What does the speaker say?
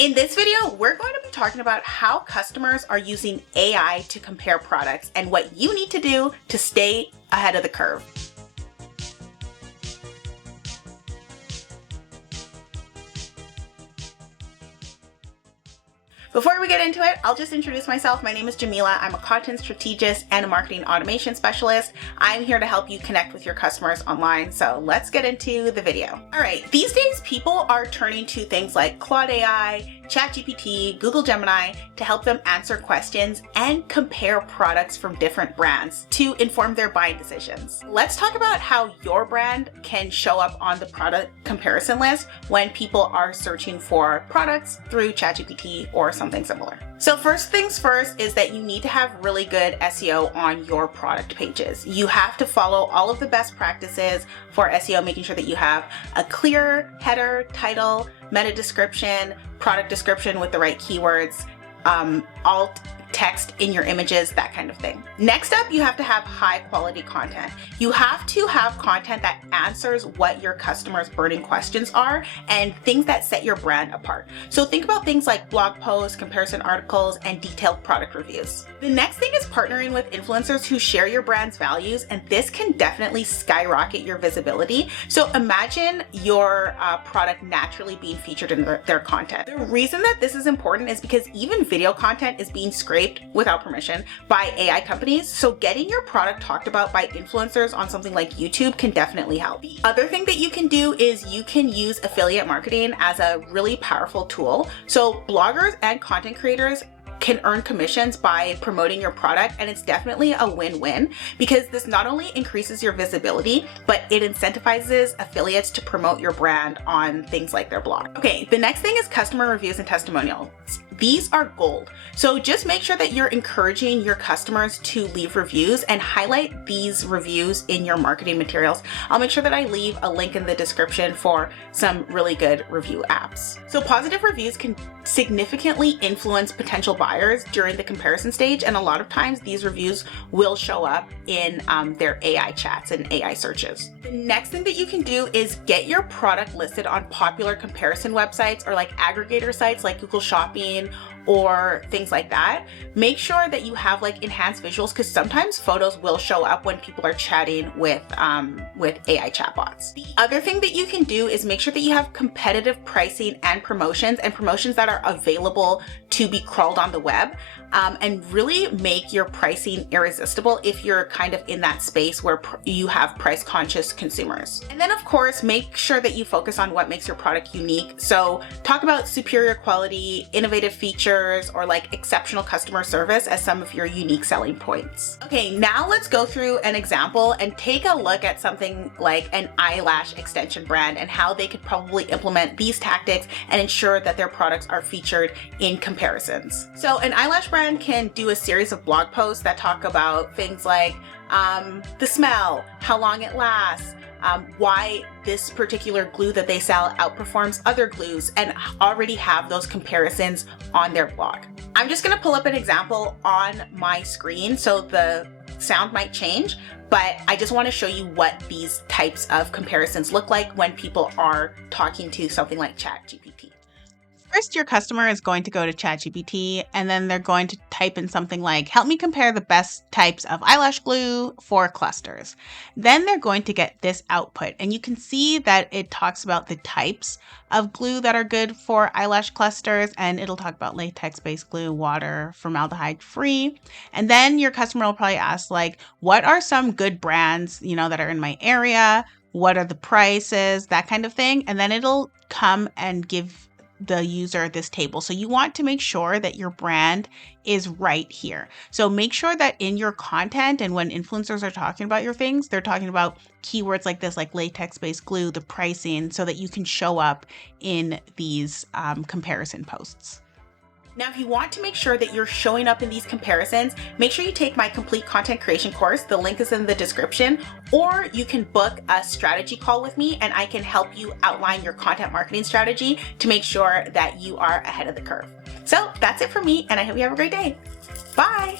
In this video, we're going to be talking about how customers are using AI to compare products and what you need to do to stay ahead of the curve. Before we get into it, I'll just introduce myself. My name is Jamila. I'm a content strategist and a marketing automation specialist. I'm here to help you connect with your customers online. So let's get into the video. All right, these days people are turning to things like Claude AI, ChatGPT, Google Gemini to help them answer questions and compare products from different brands to inform their buying decisions. Let's talk about how your brand can show up on the product comparison list when people are searching for products through ChatGPT or something similar. So first things first is that you need to have really good SEO on your product pages. You have to follow all of the best practices for SEO, making sure that you have a clear header, title, meta description, product description with the right keywords, alt text in your images, that kind of thing. Next up, you have to have high quality content. You have to have content that answers what your customers' burning questions are and things that set your brand apart. So think about things like blog posts, comparison articles, and detailed product reviews. The next thing is partnering with influencers who share your brand's values, and this can definitely skyrocket your visibility. So imagine your product naturally being featured in their content. The reason that this is important is because even video content is being scraped without permission by AI companies. So getting your product talked about by influencers on something like YouTube can definitely help. The other thing that you can do is you can use affiliate marketing as a really powerful tool. So bloggers and content creators can earn commissions by promoting your product, and it's definitely a win-win because this not only increases your visibility, but it incentivizes affiliates to promote your brand on things like their blog. Okay, the next thing is customer reviews and testimonials. These are gold. So just make sure that you're encouraging your customers to leave reviews and highlight these reviews in your marketing materials. I'll make sure that I leave a link in the description for some really good review apps. So positive reviews can significantly influence potential buyers during the comparison stage, and a lot of times these reviews will show up in their AI chats and AI searches. The next thing that you can do is get your product listed on popular comparison websites or like aggregator sites like Google Shopping or things like that. Make sure that you have like enhanced visuals because sometimes photos will show up when people are chatting with AI chatbots. The other thing that you can do is make sure that you have competitive pricing and promotions that are available to be crawled on the web, and really make your pricing irresistible if you're kind of in that space where you have price conscious consumers. And then of course, make sure that you focus on what makes your product unique. So talk about superior quality, innovative features, or like exceptional customer service as some of your unique selling points. Okay, now let's go through an example and take a look at something like an eyelash extension brand and how they could probably implement these tactics and ensure that their products are featured in comparisons. So an eyelash brand can do a series of blog posts that talk about things like the smell, how long it lasts, why this particular glue that they sell outperforms other glues, and already have those comparisons on their blog. I'm just going to pull up an example on my screen, so the sound might change, but I just want to show you what these types of comparisons look like when people are talking to something like ChatGPT. First, your customer is going to go to ChatGPT, and then they're going to type in something like, help me compare the best types of eyelash glue for clusters. Then they're going to get this output, and you can see that it talks about the types of glue that are good for eyelash clusters, and it'll talk about latex-based glue, water, formaldehyde-free. And then your customer will probably ask, like, what are some good brands, that are in my area? What are the prices? That kind of thing. And then it'll come and give the user this table. So you want to make sure that your brand is right here. So make sure that in your content and when influencers are talking about your things, they're talking about keywords like this, like latex-based glue, the pricing, so that you can show up in these comparison posts. Now, if you want to make sure that you're showing up in these comparisons, make sure you take my complete content creation course. The link is in the description, or you can book a strategy call with me and I can help you outline your content marketing strategy to make sure that you are ahead of the curve. So that's it for me, and I hope you have a great day. Bye.